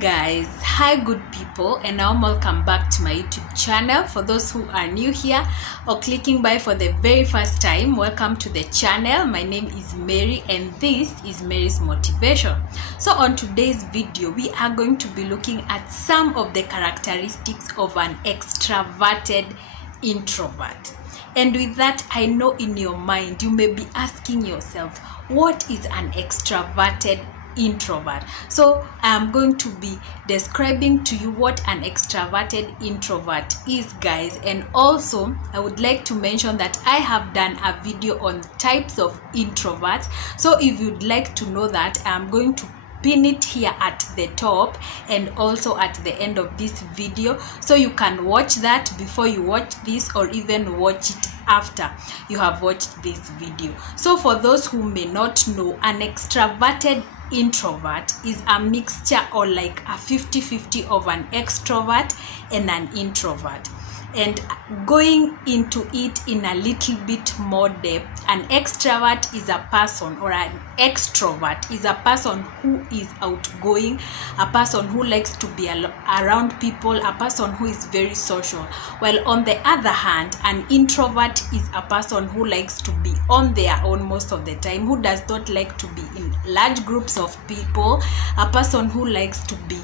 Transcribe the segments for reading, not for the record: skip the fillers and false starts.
guys, hi good people, and now welcome back to my YouTube channel. For those who are new here or clicking by for the very first time, welcome to the channel. My name is Mary and this is Mary's Motivation. So on today's video we are going to be looking at some of the characteristics of an extroverted introvert. And with that, I know in your mind you may be asking yourself, what is an extroverted introvert? So I am going to be describing to you what an extroverted introvert is, guys. And also I would like to mention that I have done a video on types of introverts. So if you'd like to know that, I am going to pin it here at the top and also at the end of this video, so you can watch that before you watch this, or even watch it after you have watched this video. So for those who may not know, an extroverted introvert is a mixture, or like a 50-50 of an extrovert and an introvert. And going into it in a little bit more depth, an extrovert is a person, or an extrovert is a person who is outgoing, a person who likes to be around people, a person who is very social. While on the other hand, an introvert is a person who likes to be on their own most of the time, who does not like to be in large groups of people, a person who likes to be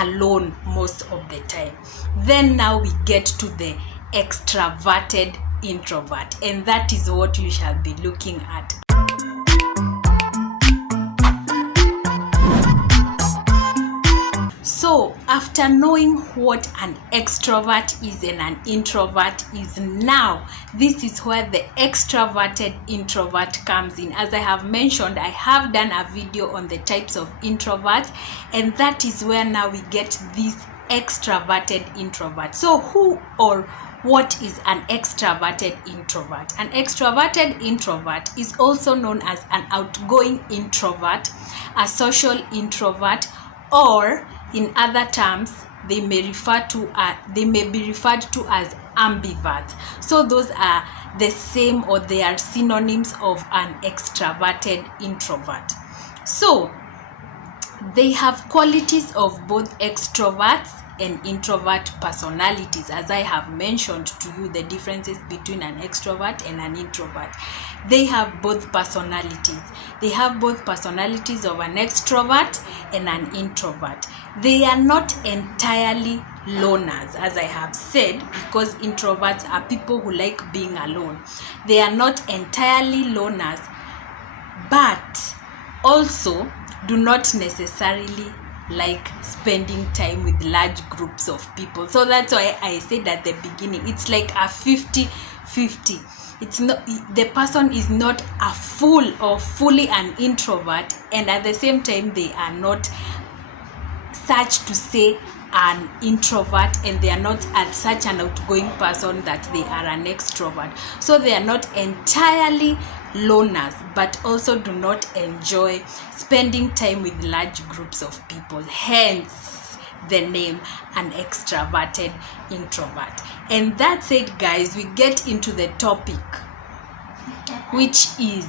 alone most of the time. Then now we get to the extroverted introvert, and that is what you shall be looking at. So after knowing what an extrovert is and an introvert is, now this is where the extroverted introvert comes in. As I have mentioned, I have done a video on the types of introverts, and that is where now we get this extroverted introvert. So who or what is an extroverted introvert? An extroverted introvert is also known as an outgoing introvert, a social introvert, or in other terms they may be referred to as ambiverts. So those are the same, or they are synonyms of an extroverted introvert. So they have qualities of both extroverts and introvert personalities. As I have mentioned to you, the differences between an extrovert and an introvert, they have both personalities. They have both personalities of an extrovert and an introvert. They are not entirely loners, as I have said, because introverts are people who like being alone. They are not entirely loners, but also do not necessarily like spending time with large groups of people. So that's why I said at the beginning, it's like a 50-50. It's not, the person is not a full or fully an introvert, and at the same time they are not such to say an introvert, and they are not such an outgoing person that they are an extrovert. So they are not entirely loners, but also do not enjoy spending time with large groups of people, hence the name an extroverted introvert. And that's it, guys. We get into the topic, which is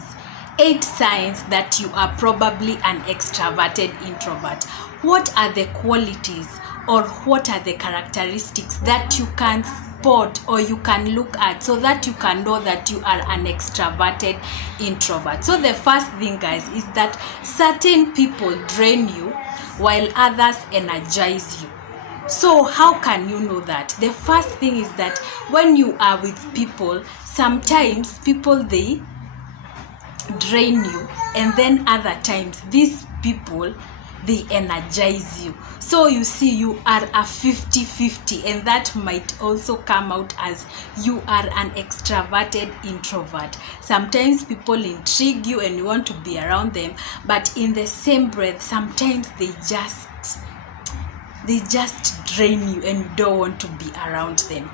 8 signs that you are probably an extroverted introvert. What are the qualities, or what are the characteristics that you can spot or you can look at, so that you can know that you are an extroverted introvert? So the first thing, guys, is that certain people drain you while others energize you. So how can you know that? The first thing is that when you are with people, sometimes people, they drain you, and then other times these people, they energize you. So you see, you are a 50-50, and that might also come out as you are an extroverted introvert. Sometimes people intrigue you and you want to be around them, but in the same breath, sometimes they just drain you and you don't want to be around them.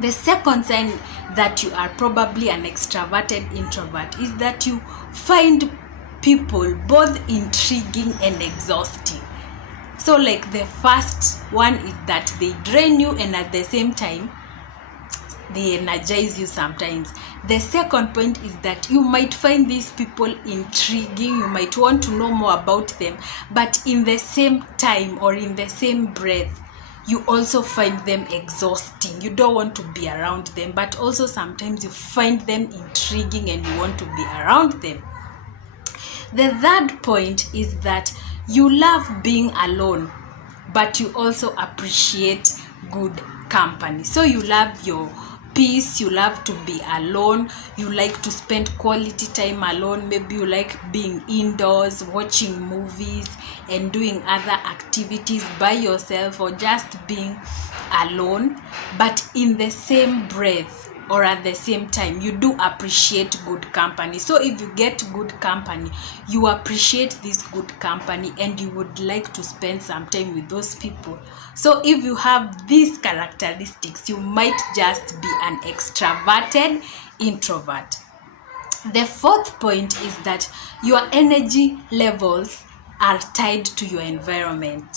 The second sign that you are probably an extroverted introvert is that you find people both intriguing and exhausting. So like the first one is that they drain you, and at the same time they energize you sometimes. The second point is that you might find these people intriguing, you might want to know more about them, but in the same time or in the same breath, you also find them exhausting. You don't want to be around them, but also sometimes you find them intriguing and you want to be around them. The third point is that you love being alone, but you also appreciate good company. So you love your peace, you love to be alone, you like to spend quality time alone. Maybe you like being indoors, watching movies and doing other activities by yourself, or just being alone. But in the same breath or at the same time, you do appreciate good company. So if you get good company, you appreciate this good company and you would like to spend some time with those people. So if you have these characteristics, you might just be an extroverted introvert. The fourth point is that your energy levels are tied to your environment.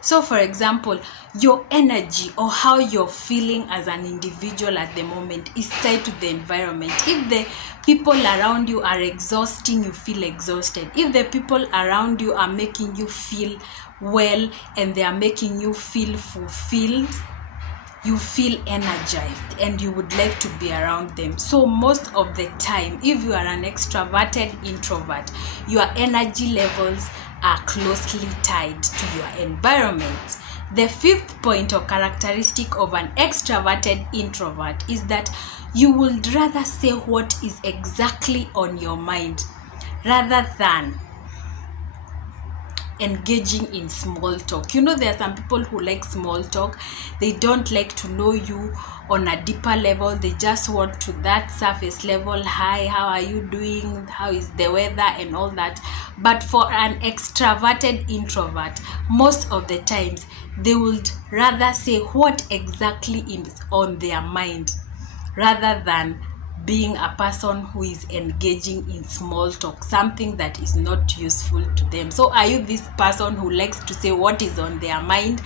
So for example, your energy or how you're feeling as an individual at the moment is tied to the environment. If the people around you are exhausting, you feel exhausted. If the people around you are making you feel well and they are making you feel fulfilled, you feel energized and you would like to be around them. So most of the time, if you are an extroverted introvert, your energy levels are closely tied to your environment. The fifth point or characteristic of an extroverted introvert is that you would rather say what is exactly on your mind rather than engaging in small talk. You know, there are some people who like small talk. They don't like to know you on a deeper level. They just want to that surface level. Hi, how are you doing? How is the weather and all that? But for an extroverted introvert, most of the times they would rather say what exactly is on their mind rather than being a person who is engaging in small talk, something that is not useful to them. So are you this person who likes to say what is on their mind,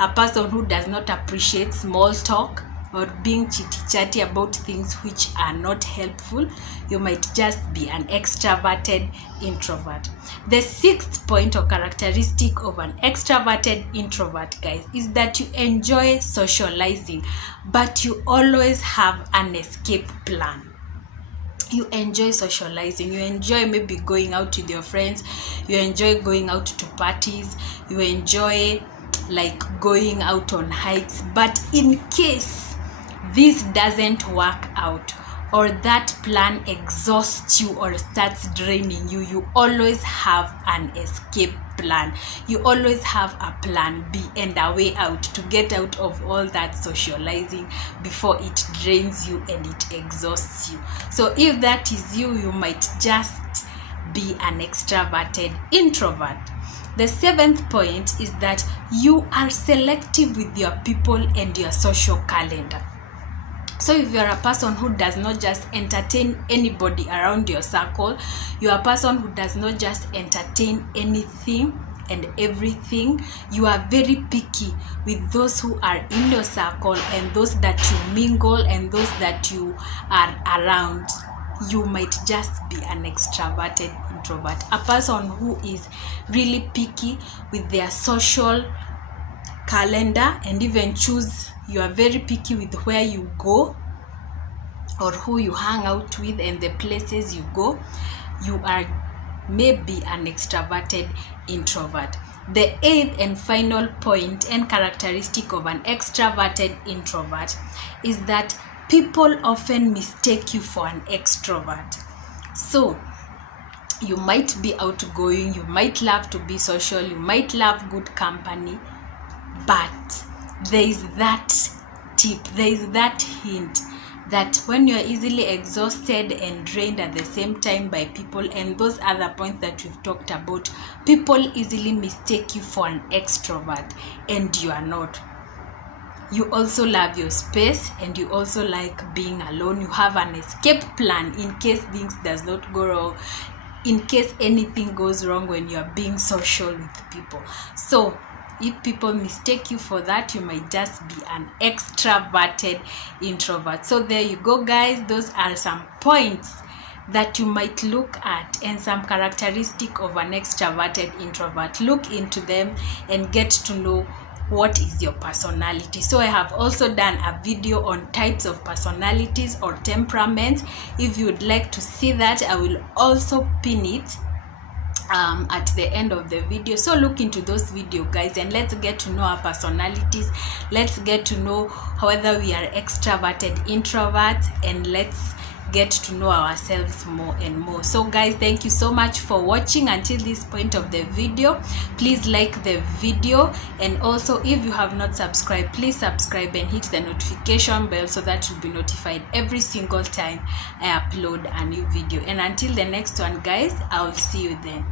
a person who does not appreciate small talk or being chitty-chatty about things which are not helpful? You might just be an extroverted introvert. The sixth point or characteristic of an extroverted introvert, guys, is that you enjoy socializing, but you always have an escape plan. You enjoy socializing, you enjoy maybe going out with your friends, you enjoy going out to parties, you enjoy like going out on hikes. But in case this doesn't work out, or that plan exhausts you or starts draining you, you always have an escape plan. You always have a plan B and a way out to get out of all that socializing before it drains you and it exhausts you. So if that is you, you might just be an extroverted introvert. The seventh point is that you are selective with your people and your social calendar. So if you are a person who does not just entertain anybody around your circle, you are a person who does not just entertain anything and everything, you are very picky with those who are in your circle and those that you mingle and those that you are around. You might just be an extroverted introvert, a person who is really picky with their social calendar and even choose. You are very picky with where you go or who you hang out with and the places you go. You are maybe an extroverted introvert. The eighth and final point and characteristic of an extroverted introvert is that people often mistake you for an extrovert. So you might be outgoing, you might love to be social, you might love good company, but there is that tip, there is that hint that when you're easily exhausted and drained at the same time by people and those other points that we've talked about, people easily mistake you for an extrovert and you are not. You also love your space and you also like being alone. You have an escape plan in case things does not go wrong, in case anything goes wrong when you are being social with people. So if people mistake you for that, you might just be an extraverted introvert. So there you go, guys. Those are some points that you might look at and some characteristic of an extroverted introvert. Look into them and get to know what is your personality. So I have also done a video on types of personalities or temperaments. If you would like to see that, I will also pin it at the end of the video. So look into those videos, guys, and let's get to know our personalities. Let's get to know whether we are extroverted introverts, and let's get to know ourselves more and more. So guys, thank you so much for watching until this point of the video. Please like the video, and also if you have not subscribed, please subscribe and hit the notification bell so that you'll be notified every single time I upload a new video. And until the next one, guys, I will see you then.